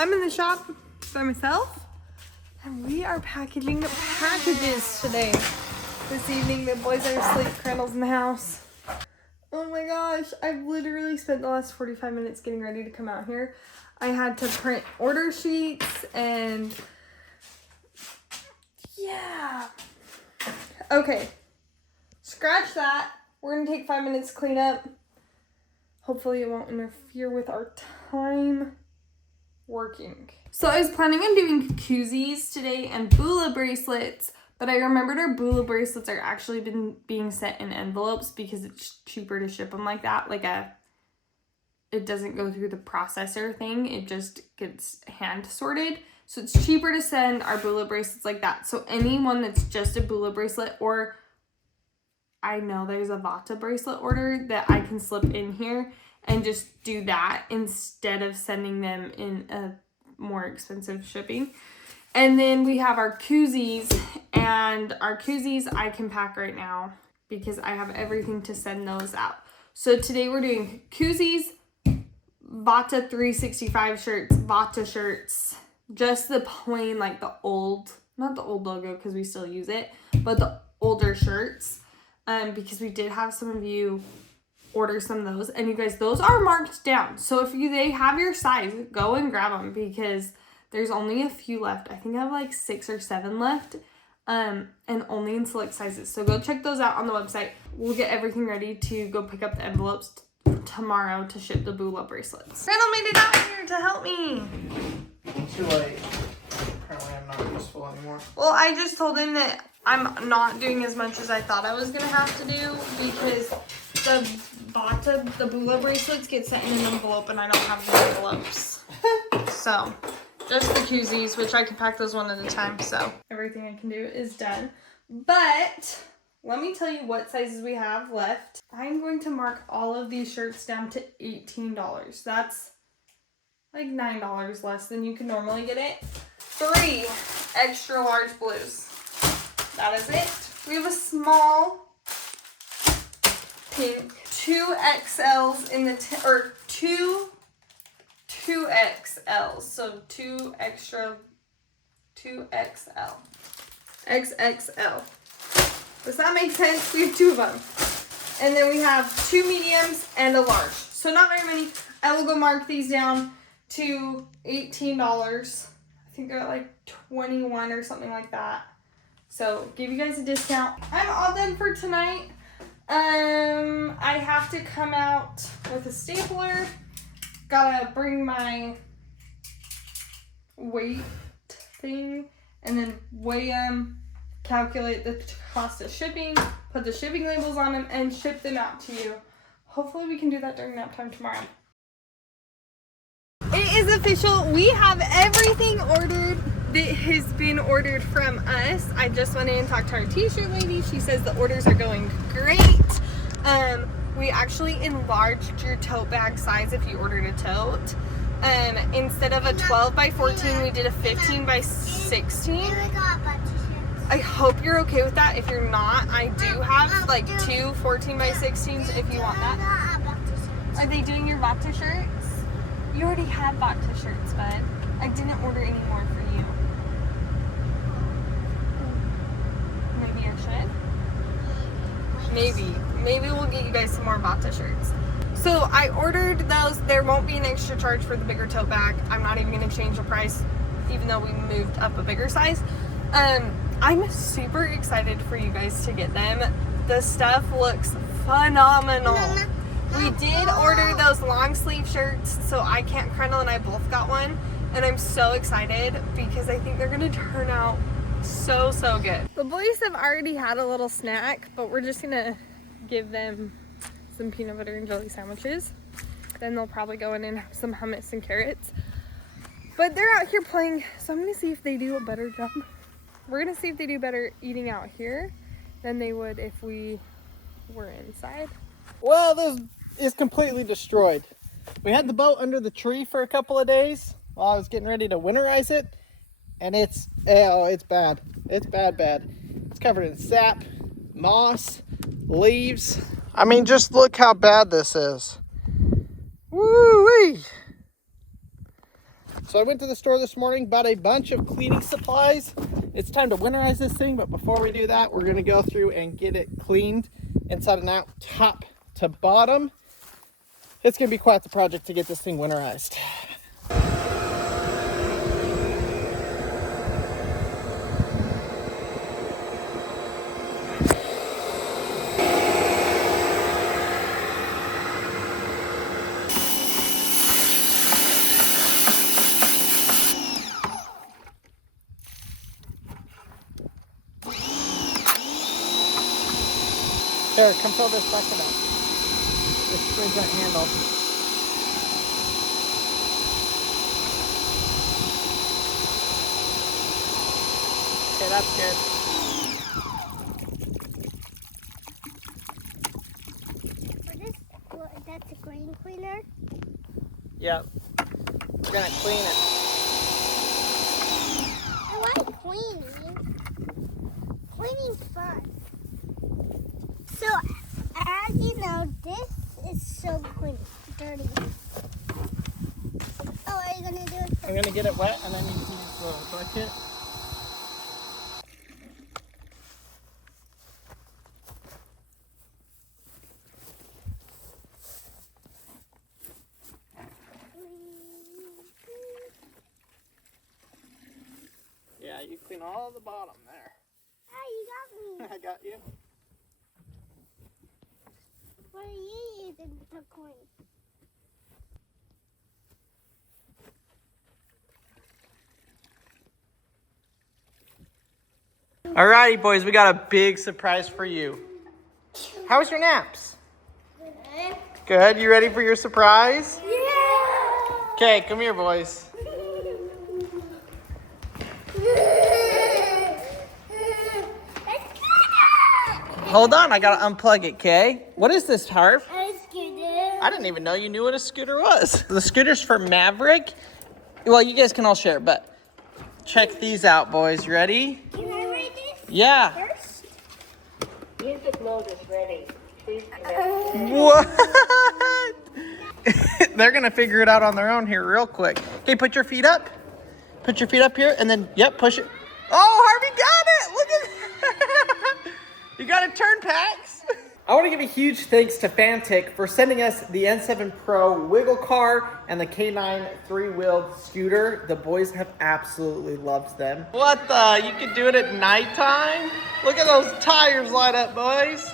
I'm in the shop by myself, and we are packaging packages today. This evening, the boys are asleep, Crandall's in the house. Oh my gosh, I've literally spent the last 45 minutes getting ready to come out here. I had to print order sheets and yeah. Okay, scratch that. We're gonna take 5 minutes to clean up. Hopefully it won't interfere with our time working. So I was planning on doing koozies today and Bula bracelets, but I remembered our Bula bracelets are actually being sent in envelopes because it's cheaper to ship them like that. It doesn't go through the processor thing. It just gets hand sorted. So it's cheaper to send our Bula bracelets like that. So anyone that's just a Bula bracelet, or I know there's a Vata bracelet order that I can slip in here and just do that instead of sending them in a more expensive shipping. And then we have our koozies, and our koozies I can pack right now because I have everything to send those out. So today we're doing koozies, Vata 365 shirts, Vata shirts, just the plain, like the old, not the old logo because we still use it, but the older shirts, because we did have some of you order some of those, and you guys, those are marked down. So if they have your size, go and grab them because there's only a few left. I think I have like 6 or 7 left, and only in select sizes. So go check those out on the website. We'll get everything ready to go pick up the envelopes tomorrow to ship the Bula bracelets. Randall made it out here to help me. Too late. Apparently I'm not useful anymore. Well, I just told him that I'm not doing as much as I thought I was gonna have to do because the Bula bracelets get sent in an envelope and I don't have the envelopes. So just the koozies, which I can pack those one at a time. So everything I can do is done. But let me tell you what sizes we have left. I'm going to mark all of these shirts down to $18. That's like $9 less than you can normally get it. 3 extra large blues. That is it. We have a small pink, 2 XLs in the, or 2 XLs. So 2 extra, 2 XL. XXL. Does that make sense? We have 2 of them. And then we have 2 mediums and a large. So not very many. I will go mark these down to $18. I think they're like 21 or something like that. So give you guys a discount. I'm all done for tonight. I have to come out with a stapler. Gotta bring my weight thing and then weigh them, calculate the cost of shipping, put the shipping labels on them, and ship them out to you. Hopefully we can do that during nap time tomorrow. It is official. We have everything ordered that has been ordered from us. I just went in and talked to our t-shirt lady. She says the orders are going great. We actually enlarged your tote bag size if you ordered a tote. Instead of a 12 by 14, we did a 15 by 16. I hope you're okay with that. If you're not, I do have like 2 14 by 16s if you want that. Are they doing your Vata shirts? You already had Vata shirts, bud. I didn't order any more for you. Maybe I should. Maybe we'll get you guys some more Vata shirts. So I ordered those. There won't be an extra charge for the bigger tote bag. I'm not even going to change the price, even though we moved up a bigger size. I'm super excited for you guys to get them. The stuff looks phenomenal. We did order those long sleeve shirts, so Crandall and I both got one, and I'm so excited because I think they're gonna turn out so good. The boys have already had a little snack, but we're just gonna give them some peanut butter and jelly sandwiches. Then they'll probably go in and have some hummus and carrots. But they're out here playing, so I'm gonna see if they do a better job. We're gonna see if they do better eating out here than they would if we were inside. Well, this is completely destroyed. We had the boat under the tree for a couple of days while I was getting ready to winterize it, and it's bad. It's bad. It's covered in sap, moss, leaves. I mean, just look how bad this is. Woo-wee! So I went to the store this morning, bought a bunch of cleaning supplies. It's time to winterize this thing, but before we do that, we're gonna go through and get it cleaned inside and out, top to bottom. It's gonna be quite the project to get this thing winterized. Here, come fill this bucket up. This springs that handle. Okay, that's good. That's a green cleaner? Yep. We're gonna clean it. I like cleaning. Cleaning's fun. So, as you know, this is so clean, dirty. Oh, are you gonna do it? I'm gonna get it wet and then you can use the bucket. Yeah, you clean all the bottom there. Ah, you got me. I got you. What are you using to clean? Alrighty, boys, we got a big surprise for you. How was your naps? Good. You ready for your surprise? Yeah! Okay, come here, boys. Hold on, I gotta unplug it, okay? What is this, Harv? I didn't even know you knew what a scooter was. The scooter's for Maverick. Well, you guys can all share, but check these out, boys. Ready? Can I read this? Yeah. First? Music mode is ready. Please connect. What? They're gonna figure it out on their own here real quick. Okay, put your feet up. Put your feet up here, and then, yep, push it. Oh, Harvey got it! Look at that. You got to turn, Pax. I want to give a huge thanks to Fanttik for sending us the N7 Pro wiggle car and the K9 three-wheeled scooter. The boys have absolutely loved them. What the? You can do it at nighttime? Look at those tires light up, boys.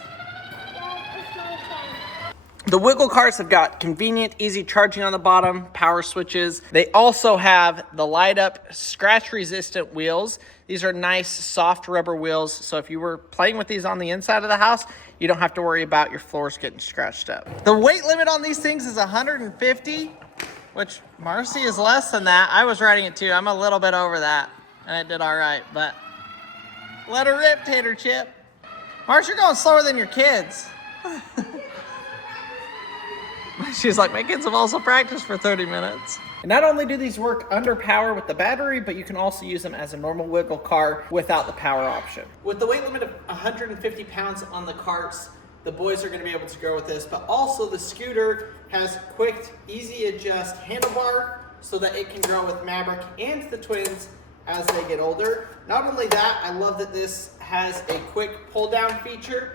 The wiggle cars have got convenient, easy charging on the bottom, power switches. They also have the light up, scratch resistant wheels. These are nice, soft rubber wheels. So if you were playing with these on the inside of the house, you don't have to worry about your floors getting scratched up. The weight limit on these things is 150, which Marcy is less than that. I was riding it too. I'm a little bit over that and it did all right, but let her rip, Tater Chip. Marcy, you're going slower than your kids. She's like, my kids have also practiced for 30 minutes. And not only do these work under power with the battery, but you can also use them as a normal wiggle car without the power option. With the weight limit of 150 pounds on the carts, the boys are gonna be able to go with this, but also the scooter has quick, easy adjust handlebar so that it can grow with Maverick and the twins as they get older. Not only that, I love that this has a quick pull down feature.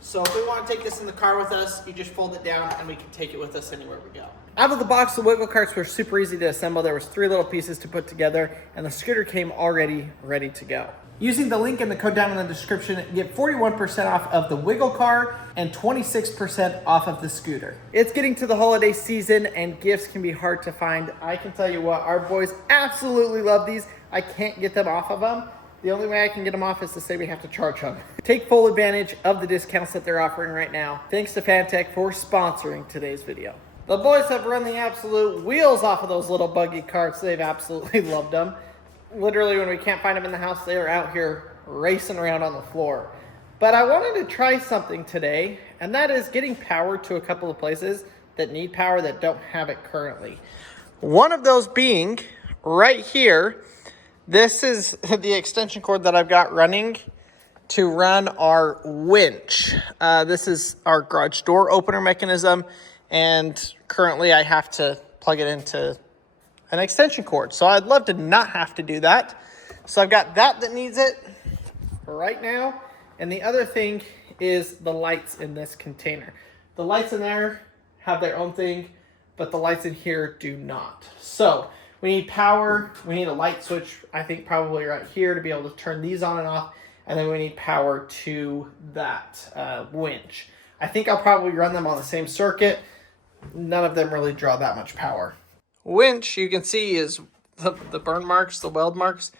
So if we want to take this in the car with us, you just fold it down and we can take it with us anywhere we go. Out of the box, the wiggle carts were super easy to assemble. There was 3 little pieces to put together and the scooter came already ready to go. Using the link in the code down in the description, get 41% off of the wiggle car and 26% off of the scooter. It's getting to the holiday season and gifts can be hard to find. I can tell you what, our boys absolutely love these. I can't get them off of them. The only way I can get them off is to say we have to charge them. Take full advantage of the discounts that they're offering right now. Thanks to Fanttik for sponsoring today's video. The boys have run the absolute wheels off of those little buggy carts. They've absolutely loved them. Literally, when we can't find them in the house, they are out here racing around on the floor. But I wanted to try something today, and that is getting power to a couple of places that need power that don't have it currently. One of those being right here. This is the extension cord that I've got running to run our winch. This is our garage door opener mechanism, and currently I have to plug it into an extension cord. So I'd love to not have to do that. So I've got that needs it for right now. And the other thing is the lights in this container. The lights in there have their own thing, but the lights in here do not. So we need power. We need a light switch, I think probably right here, to be able to turn these on and off. And then we need power to that winch. I think I'll probably run them on the same circuit. None of them really draw that much power. Winch, you can see, is the burn marks, the weld marks,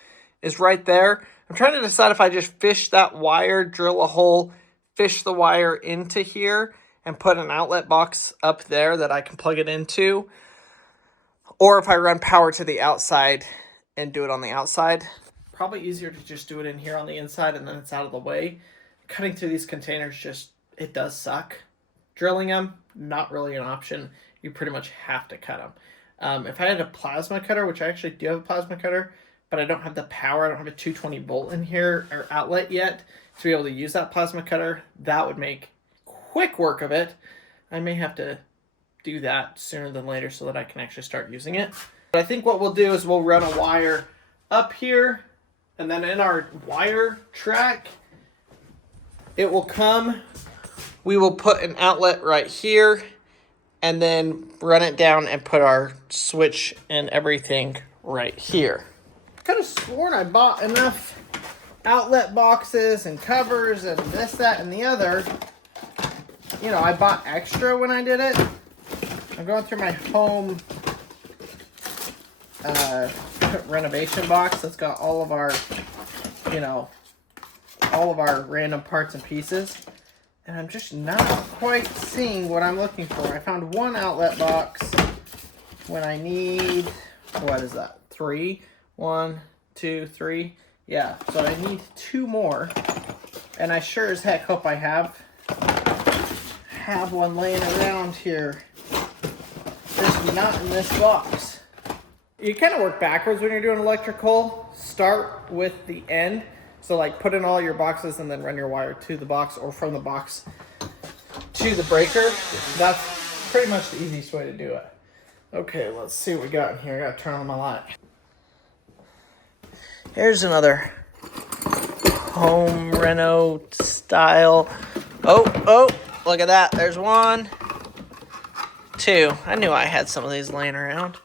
is right there. I'm trying to decide if I just fish that wire, drill a hole, fish the wire into here, and put an outlet box up there that I can plug it into. Or if I run power to the outside and do it on the outside. Probably easier to just do it in here on the inside and then it's out of the way. Cutting through these containers just, it does suck. Drilling them, not really an option. You pretty much have to cut them. If I had a plasma cutter, which I actually do have a plasma cutter, but I don't have the power, I don't have a 220 volt in here or outlet yet to be able to use that plasma cutter, that would make quick work of it. I may have to do that sooner than later so that I can actually start using it. But I think what we'll do is we'll run a wire up here, and then in our wire track, it will come. We will put an outlet right here and then run it down and put our switch and everything right here. I could have sworn I bought enough outlet boxes and covers and this, that, and the other. You know, I bought extra when I did it. I'm going through my home renovation box that's got all of our, you know, all of our random parts and pieces. And I'm just not quite seeing what I'm looking for. I found one outlet box when I need, what is that? 3? 1, 2, 3. Yeah, so I need 2 more. And I sure as heck hope I have one laying around here. Just not in this box. You kind of work backwards when you're doing electrical. Start with the end. So like put in all your boxes and then run your wire to the box or from the box to the breaker. That's pretty much the easiest way to do it. Okay, let's see what we got in here. I gotta turn on my light. Here's another home reno style. Oh, look at that. There's 1, 2. I knew I had some of these laying around.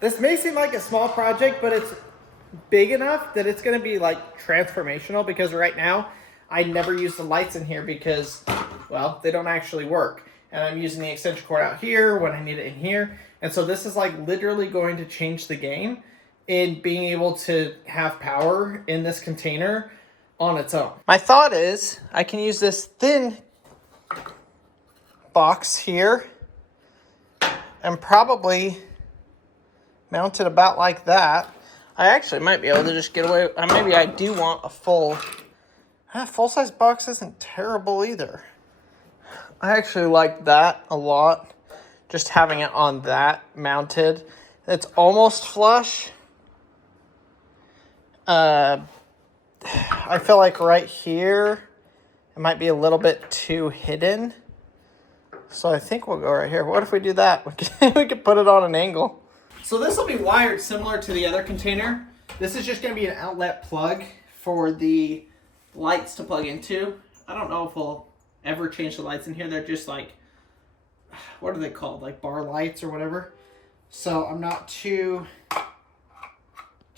This may seem like a small project, but it's big enough that it's going to be like transformational, because right now I never use the lights in here because, well, they don't actually work. And I'm using the extension cord out here when I need it in here. And so this is like literally going to change the game in being able to have power in this container on its own. My thought is I can use this thin box here and probably mount it about like that. I actually might be able to just get away. Maybe I do want a full-size box isn't terrible either. I actually like that a lot. Just having it on that mounted. It's almost flush. I feel like right here it might be a little bit too hidden. So I think we'll go right here. What if we do that? We could put it on an angle. So this will be wired similar to the other container. This is just going to be an outlet plug for the lights to plug into. I don't know if we'll ever change the lights in here. They're just like, what are they called? Like bar lights or whatever. So I'm not too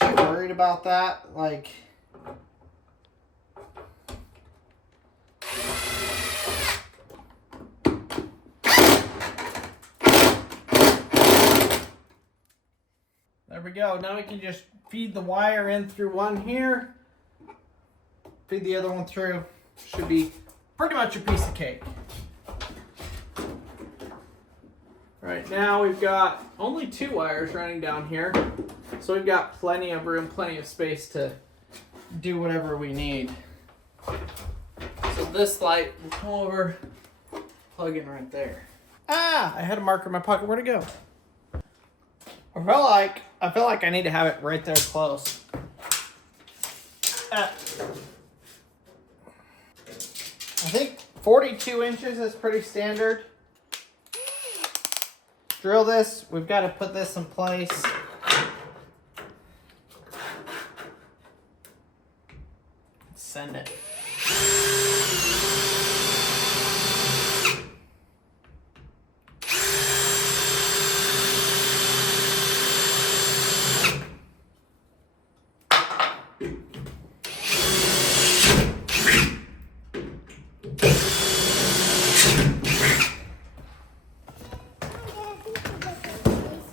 worried about that. Like, there we go. Now we can just feed the wire in through one here. Feed the other one through. Should be pretty much a piece of cake. Right now we've got only 2 wires running down here. So we've got plenty of room, plenty of space to do whatever we need. So this light will come over, plug in right there. Ah, I had a marker in my pocket. Where'd it go? I feel like I need to have it right there close. I think 42 inches is pretty standard. drill this. We've got to put this in place. Send it.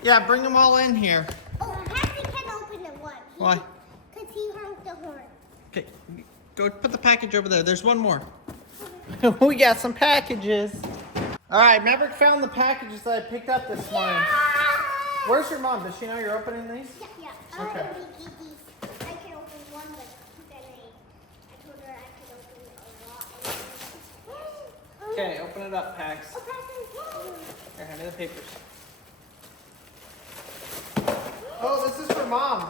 Yeah, bring them all in here. Oh, Happy can open the one. Why? Because he honked the horn. Okay, go put the package over there. There's one more. We got some packages. All right, Maverick found the packages that I picked up this morning. Where's your mom? Does she know you're opening these? Yeah. Okay. I can open one, but then I told her I could open a lot. Okay, open it up, Pax. Oh, Here, hand me the papers. Oh, this is for Mom.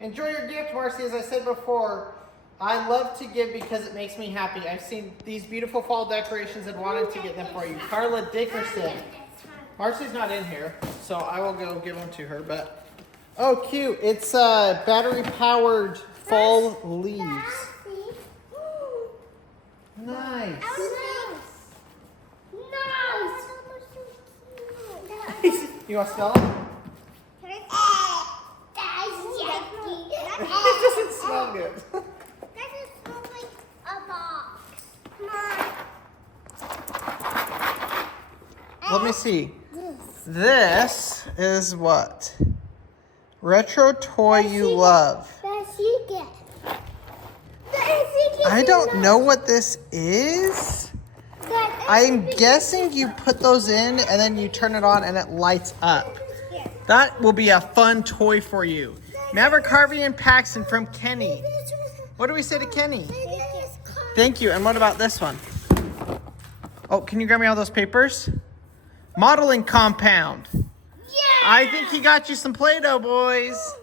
Enjoy your gift, Marcy. As I said before, I love to give because it makes me happy. I've seen these beautiful fall decorations and wanted to get them for you. Carla Dickerson. Marcy's not in here, so I will go give them to her. But oh, cute! It's battery-powered fall leaves. Nice. You want to smell it? It doesn't smell good. Let me see. This is what? Retro toy you love. I don't know what this is. I'm guessing you put those in and then you turn it on and it lights up. That will be a fun toy for you. Maverick, Harvey, and Paxton from Kenny. What do we say to Kenny? Thank you. And what about this one? Oh, can you grab me all those papers? Modeling compound. I think he got you some Play-Doh, boys.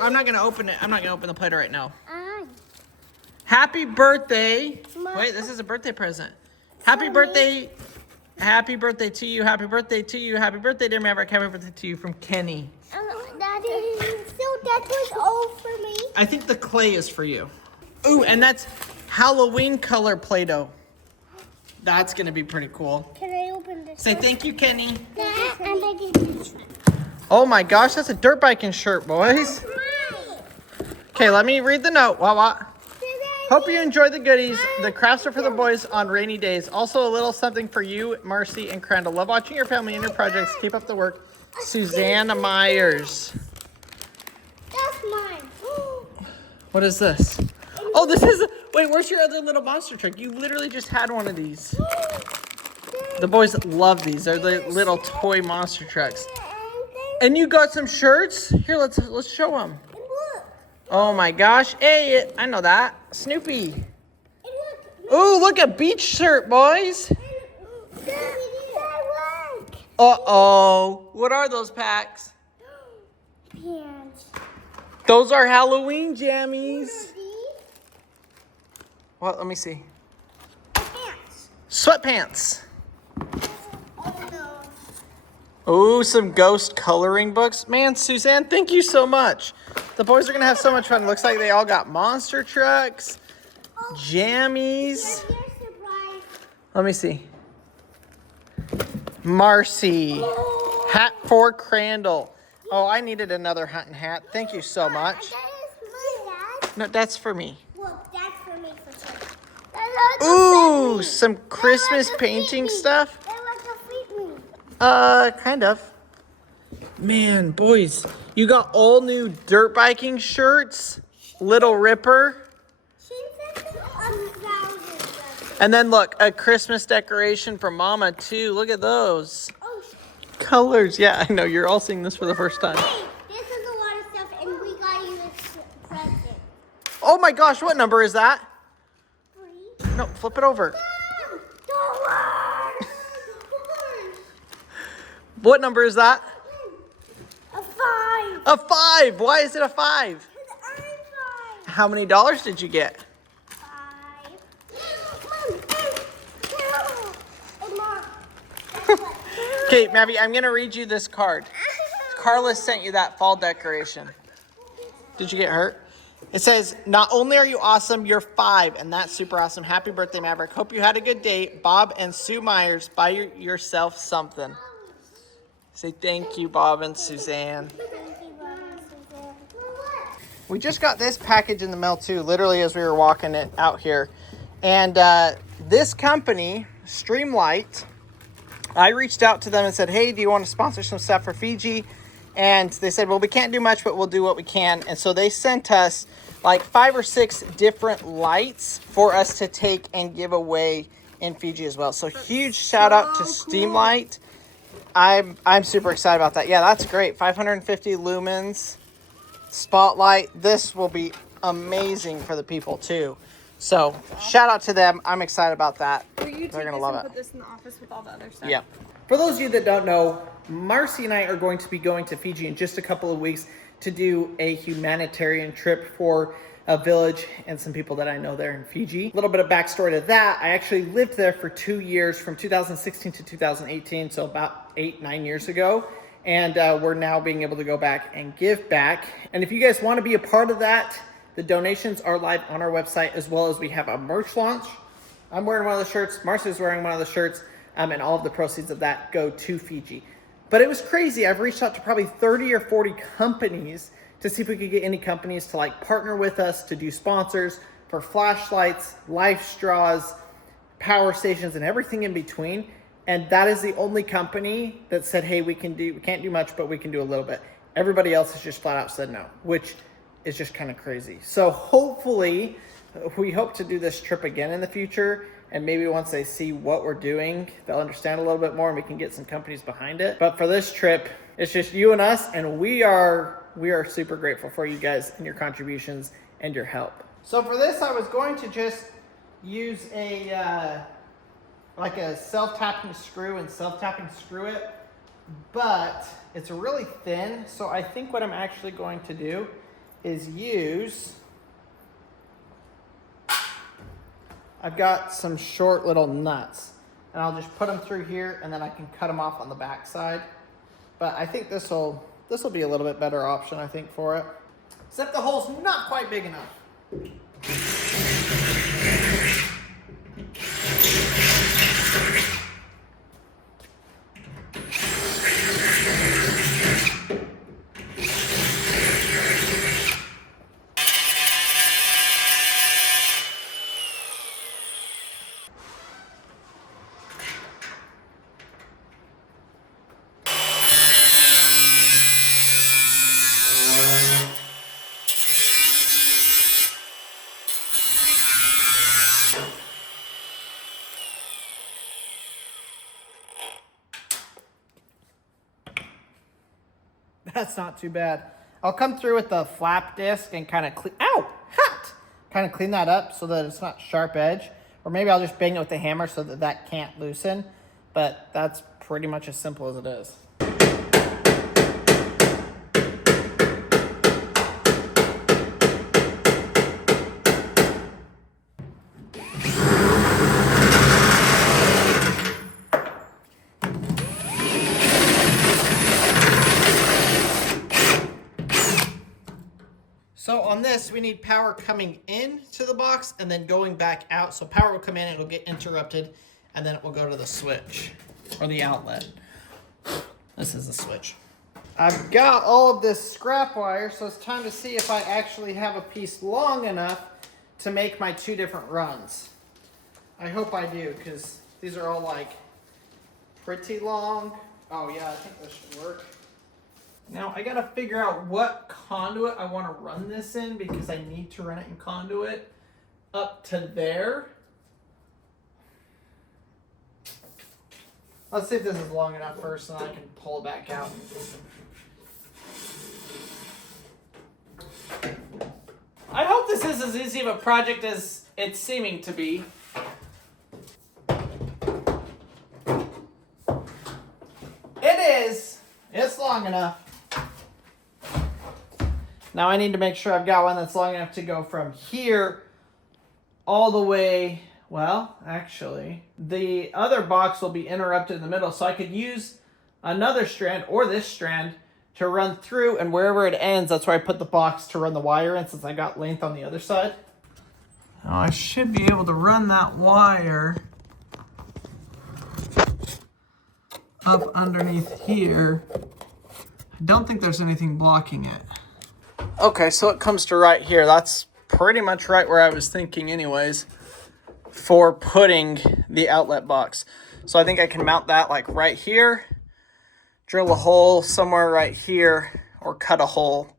I'm not going to open it. I'm not going to open the Play-Doh right now. Happy birthday. Wait, this is a birthday present. Happy birthday. Happy birthday to you. Happy birthday to you. Happy birthday, dear Maverick. Happy birthday to you from Kenny. Daddy, so that was all for me. I think the clay is for you. Ooh, and that's Halloween color Play-Doh. That's going to be pretty cool. Can I open this? Say thank you, Kenny. This Oh my gosh, that's a dirt biking shirt, boys. Okay, let me read the note. Wawa. Hope you enjoy the goodies. The crafts are for the boys on rainy days. Also, a little something for you, Marcy and Crandall. Love watching your family and your projects. Keep up the work. Susanna Myers. That's mine. What is this? Oh, this is... Wait, where's your other little monster truck? You literally just had one of these. The boys love these. They're the little toy monster trucks. And you got some shirts? Here, let's show them. Oh my gosh. Hey, I know that. Snoopy. Ooh, look, a beach shirt, boys. Uh-oh. What are those packs? Pants. Those are Halloween jammies. What? Let me see. Pants. Sweatpants. Oh no. Oh, some ghost coloring books. Man, Suzanne, thank you so much. The boys are going to have so much fun. Looks like they all got monster trucks, jammies. Let me see. Marcy. Hat for Crandall. Oh, I needed another hunting hat. Thank you so much. No, that's for me. Well, that's for me for sure. Ooh, some Christmas painting stuff. Kind of. Man, boys, you got all new dirt biking shirts. Little Ripper. And then look, a Christmas decoration for Mama too. Look at those. Colors. Yeah, I know. You're all seeing this for the first time. Hey, this is a lot of stuff, and we got you this present. Oh my gosh, what number is that? 3. No, flip it over. What number is that? A 5. A 5. Why is it a 5? How many dollars did you get? 5. Okay, Mavi, I'm gonna read you this card. Carla sent you that fall decoration. Did you get hurt? It says, not only are you awesome, you're 5, and that's super awesome. Happy birthday, Maverick. Hope you had a good day. Bob and Sue Myers, buy yourself something. Say thank you, Bob and Suzanne. We just got this package in the mail too, literally as we were walking it out here. And this company, Streamlight, I reached out to them and said, hey, do you want to sponsor some stuff for Fiji? And they said, well, we can't do much, but we'll do what we can. And so they sent us like 5 or 6 different lights for us to take and give away in Fiji as well. So huge shout out to Streamlight. I'm super excited about that. Yeah, that's great. 550 lumens, spotlight. This will be amazing for the people too. So shout out to them. I'm excited about that. Will you take They're gonna this love and it. put this in the office with all the other stuff? Yeah. For those of you that don't know, Marcy and I are going to be going to Fiji in just a couple of weeks to do a humanitarian trip for a village and some people that I know there in Fiji. A little bit of backstory to that. I actually lived there for 2 years from 2016 to 2018, so about 8-9 years ago. And we're now being able to go back and give back. And if you guys want to be a part of that, the donations are live on our website, as well as we have a merch launch. I'm wearing one of the shirts. Marcy's wearing one of the shirts. And all of the proceeds of that go to Fiji. But it was crazy. I've reached out to probably 30 or 40 companies to see if we could get any companies to like partner with us to do sponsors for flashlights, life straws, power stations, and everything in between. And that is the only company that said, hey, we can't do much, but we can do a little bit. Everybody else has just flat out said no, which is just kind of crazy. So hopefully, we hope to do this trip again in the future. And maybe once they see what we're doing, they'll understand a little bit more and we can get some companies behind it. But for this trip, it's just you and us, and we are super grateful for you guys and your contributions and your help. So for this, I was going to just use a like a self-tapping screw and self-tapping screw it, but it's really thin. So I think what I'm actually going to do is use, I've got some short little nuts, and I'll just put them through here, and then I can cut them off on the back side. But I think this will be a little bit better option, I think, for it. Except the hole's not quite big enough. That's not too bad. I'll come through with the flap disc and kind of clean, hot! Kind of clean that up so that it's not sharp edge. Or maybe I'll just bang it with the hammer so that that can't loosen. But that's pretty much as simple as it is. So on this, we need power coming in to the box and then going back out. So power will come in, it'll get interrupted, and then it will go to the switch or the outlet. This is the switch. I've got all of this scrap wire, so it's time to see if I actually have a piece long enough to make my 2 different runs. I hope I do, because these are all like pretty long. Oh yeah, I think this should work. Now I gotta figure out what conduit I want to run this in, because I need to run it in conduit up to there. Let's see if this is long enough first, and I can pull it back out. I hope this is as easy of a project as it's seeming to be. It is. It's long enough. Now I need to make sure I've got one that's long enough to go from here all the way, well, actually, the other box will be interrupted in the middle, so I could use another strand, or this strand, to run through, and wherever it ends, that's where I put the box to run the wire in, since I got length on the other side. Now I should be able to run that wire up underneath here. I don't think there's anything blocking it. Okay, so it comes to right here. That's pretty much right where I was thinking anyways for putting the outlet box. So I think I can mount that like right here, drill a hole somewhere right here, or cut a hole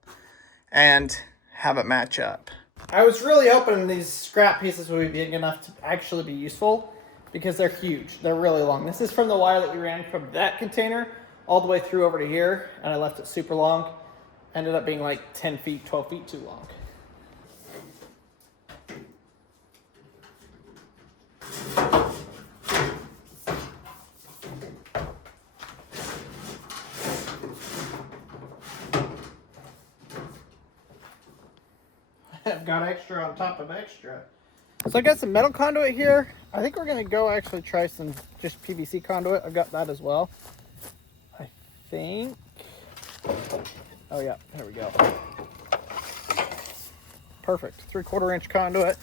and have it match up. I was really hoping these scrap pieces would be big enough to actually be useful, because they're huge. They're really long. This is from the wire that we ran from that container all the way through over to here, and I left it super long. Ended up being like 10 feet, 12 feet too long. I've got extra on top of extra. So I got some metal conduit here. I think we're gonna go actually try some just PVC conduit. I've got that as well. I think. Oh yeah, there we go. Perfect. 3/4 inch conduit.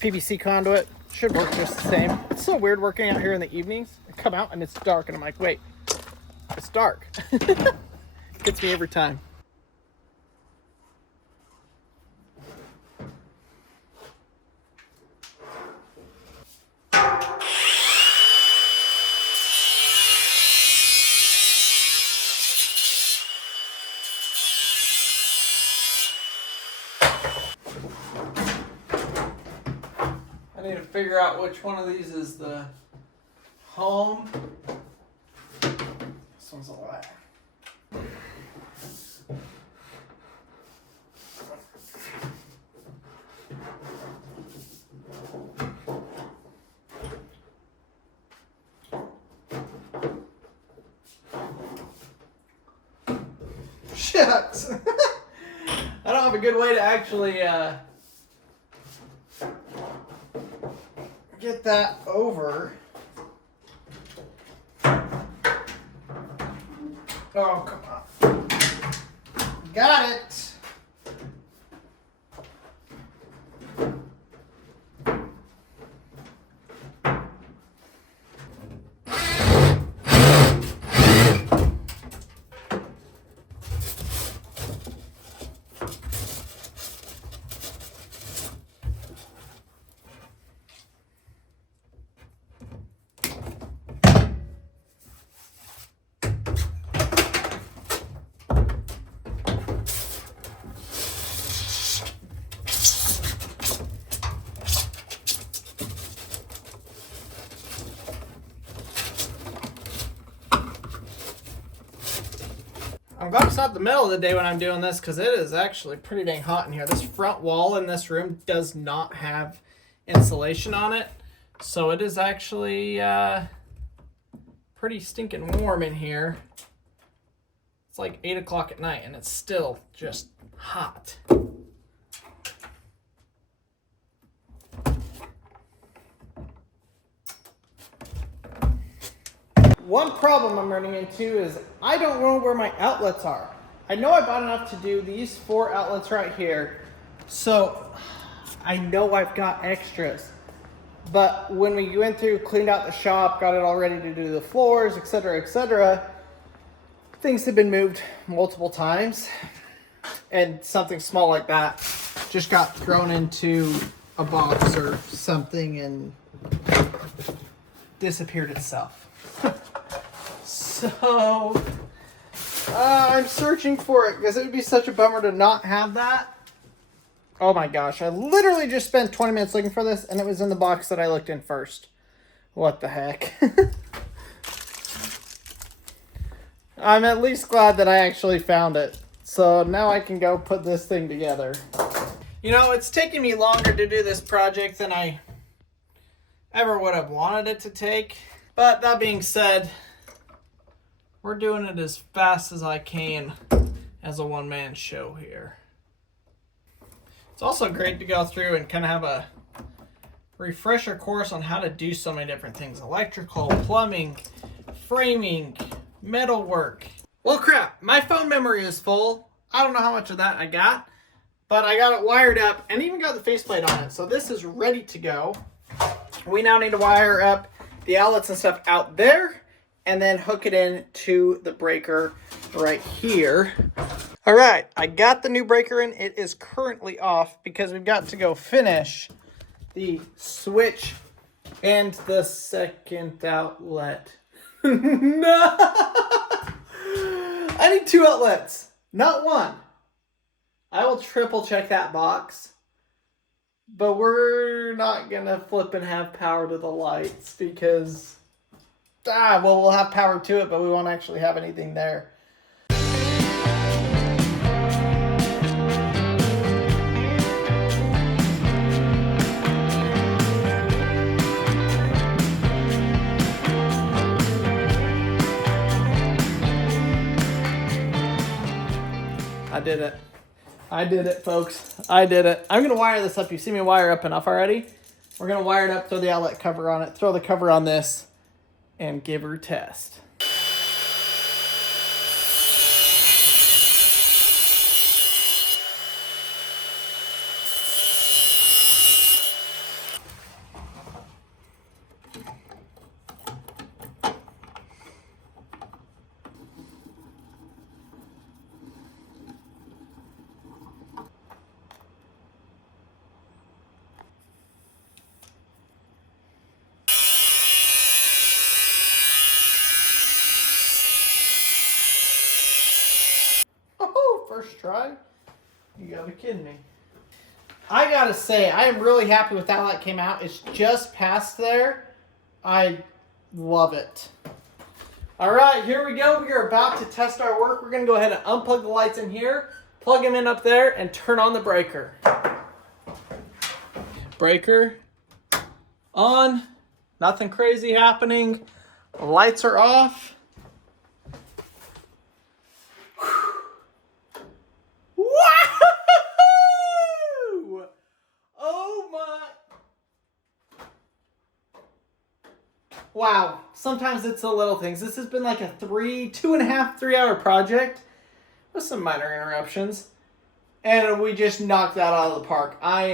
PVC conduit. Should work just the same. It's so weird working out here in the evenings. I come out and it's dark and I'm like, wait, it's dark. Gets me every time. I need to figure out which one of these is the home. This one's a lot. Shucks. I don't have a good way to actually get that over. Oh, come on. Got it. I'm glad it's not the middle of the day when I'm doing this, because it is actually pretty dang hot in here. This front wall in this room does not have insulation on it, so it is actually pretty stinking warm in here. It's like 8 o'clock at night and it's still just hot. One problem I'm running into is I don't know where my outlets are. I know I bought enough to do these 4 outlets right here, so I know I've got extras. But when we went through, cleaned out the shop, got it all ready to do the floors, etc., things have been moved multiple times, and something small like that just got thrown into a box or something and disappeared itself. So I'm searching for it because it would be such a bummer to not have that. Oh my gosh, I literally just spent 20 minutes looking for this and it was in the box that I looked in first. What the heck? I'm at least glad that I actually found it. So now I can go put this thing together. You know, it's taking me longer to do this project than I ever would have wanted it to take. But that being said, we're doing it as fast as I can as a one-man show here. It's also great to go through and kind of have a refresher course on how to do so many different things. Electrical, plumbing, framing, metal work. Well, crap, my phone memory is full. I don't know how much of that I got, but I got it wired up and even got the faceplate on it. So this is ready to go. We now need to wire up the outlets and stuff out there and then hook it in to the breaker right here. All right, I got the new breaker in. It is currently off because we've got to go finish the switch and the second outlet. No! I need 2 outlets, not 1. I will triple check that box. But we're not gonna flip and have power to the lights because, well, we'll have power to it, but we won't actually have anything there. I did it. I did it, folks. I did it. I'm going to wire this up. You see me wire up enough already? We're going to wire it up, throw the outlet cover on it, throw the cover on this, and give her a test. Oh, first try? You gotta be kidding me. I gotta say, I am really happy with how that came out. It's just past there. I love it. All right, here we go. We are about to test our work. We're gonna go ahead and unplug the lights in here, plug them in up there, and turn on the breaker. Breaker on. Nothing crazy happening. The lights are off. Woo! Oh my. Wow. Sometimes it's the little things. This has been like a 2.5, 3 hour project with some minor interruptions. And we just knocked that out of the park. I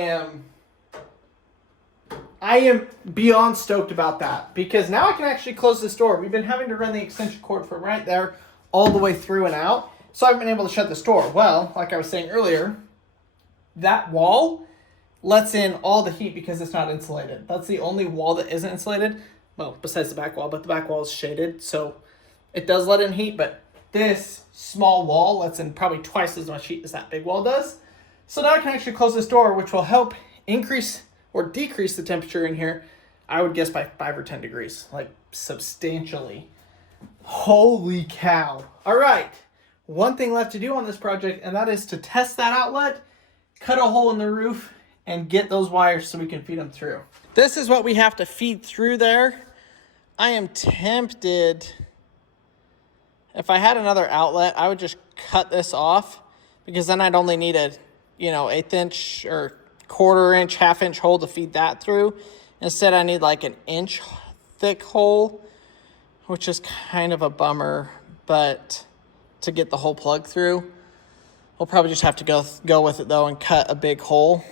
am beyond stoked about that because now I can actually close this door. We've been having to run the extension cord from right there all the way through and out. So I've been able to shut this door. Well, like I was saying earlier, that wall lets in all the heat because it's not insulated. That's the only wall that isn't insulated. Well, besides the back wall, but the back wall is shaded. So it does let in heat, but this small wall lets in probably twice as much heat as that big wall does. So now I can actually close this door, which will help increase or decrease the temperature in here. I would guess by 5 or 10 degrees, like substantially. Holy cow. All right. One thing left to do on this project, and that is to test that outlet, cut a hole in the roof, and get those wires so we can feed them through. This is what we have to feed through there. I am tempted. If I had another outlet, I would just cut this off because then I'd only need a, 1/8 inch or 1/4 inch, 1/2 inch hole to feed that through. Instead, I need like an inch thick hole, which is kind of a bummer, but to get the whole plug through, we'll probably just have to go with it though and cut a big hole.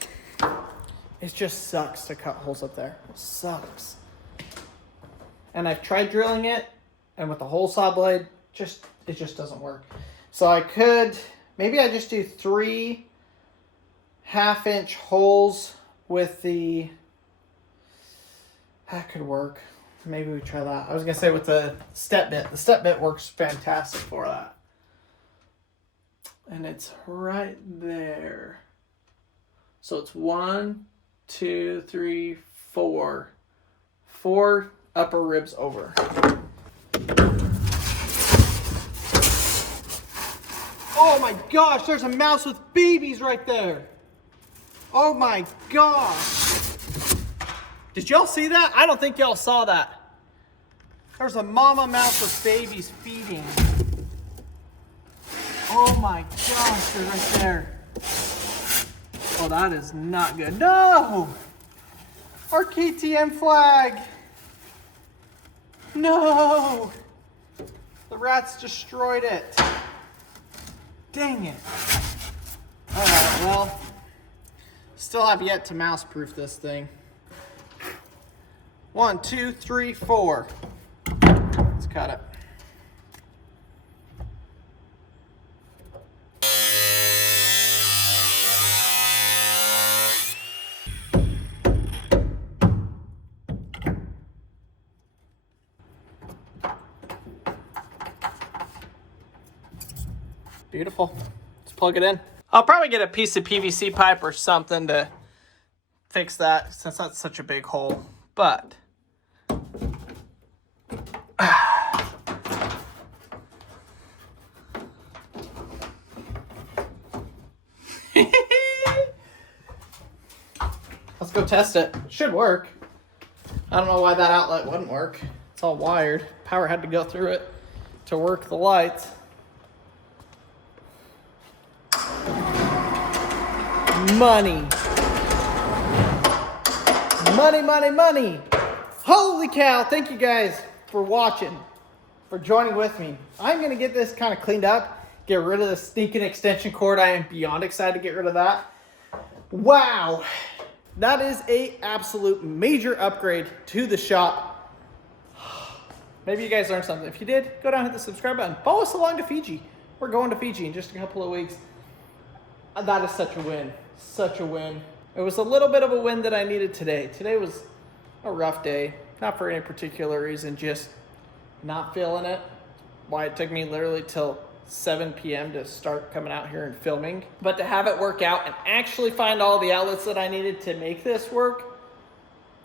It just sucks to cut holes up there. It sucks. And I've tried drilling it, and with the hole saw blade, it just doesn't work. So I just do 3 1/2 inch holes with that could work. Maybe we try that. I was gonna say with the step bit. The step bit works fantastic for that. And it's right there. So it's 1, 2, 3, 4. 4 upper ribs over. Oh my gosh, there's a mouse with babies right there. Oh my gosh. Did y'all see that? I don't think y'all saw that. There's a mama mouse with babies feeding. Oh my gosh, they're right there. Oh, that is not good. No! Our KTM flag. No! The The rats destroyed it. Dang it. All right, well, still have yet to mouse-proof this thing. 1, 2, 3, 4. Let's cut it. Beautiful. Let's plug it in. I'll probably get a piece of PVC pipe or something to fix that since that's such a big hole. But let's go test it. Should work. I don't know why that outlet wouldn't work. It's all wired. Power had to go through it to work the lights. Money. Money, money, money. Holy cow. Thank you guys for watching, for joining with me. I'm going to get this kind of cleaned up, get rid of the stinking extension cord. I am beyond excited to get rid of that. Wow. That is a absolute major upgrade to the shop. Maybe you guys learned something. If you did, go down and hit the subscribe button. Follow us along to Fiji. We're going to Fiji in just a couple of weeks. That is such a win. Such a win. It was a little bit of a win that I needed today. Today was a rough day. Not for any particular reason, just not feeling it. Why it took me literally till 7 p.m. to start coming out here and filming. But to have it work out and actually find all the outlets that I needed to make this work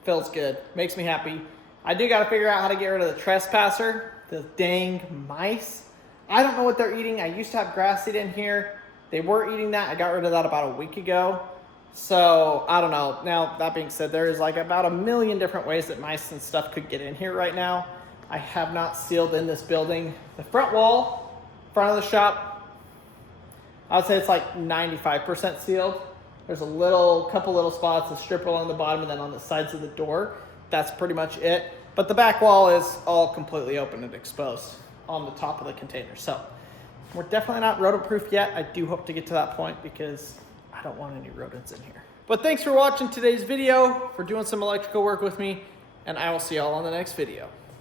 feels good. Makes me happy. I do got to figure out how to get rid of the trespasser. The dang mice. I don't know what they're eating. I used to have grass seed in here. They were eating that. I got rid of that about a week ago. So, I don't know. Now, that being said, there is like about a million different ways that mice and stuff could get in here right now. I have not sealed in this building. The front wall, front of the shop, I would say it's like 95% sealed. There's a couple little spots, a strip along the bottom, and then on the sides of the door. That's pretty much it. But the back wall is all completely open and exposed on the top of the container. So, we're definitely not rodent-proof yet. I do hope to get to that point because I don't want any rodents in here. But thanks for watching today's video, for doing some electrical work with me, and I will see y'all on the next video.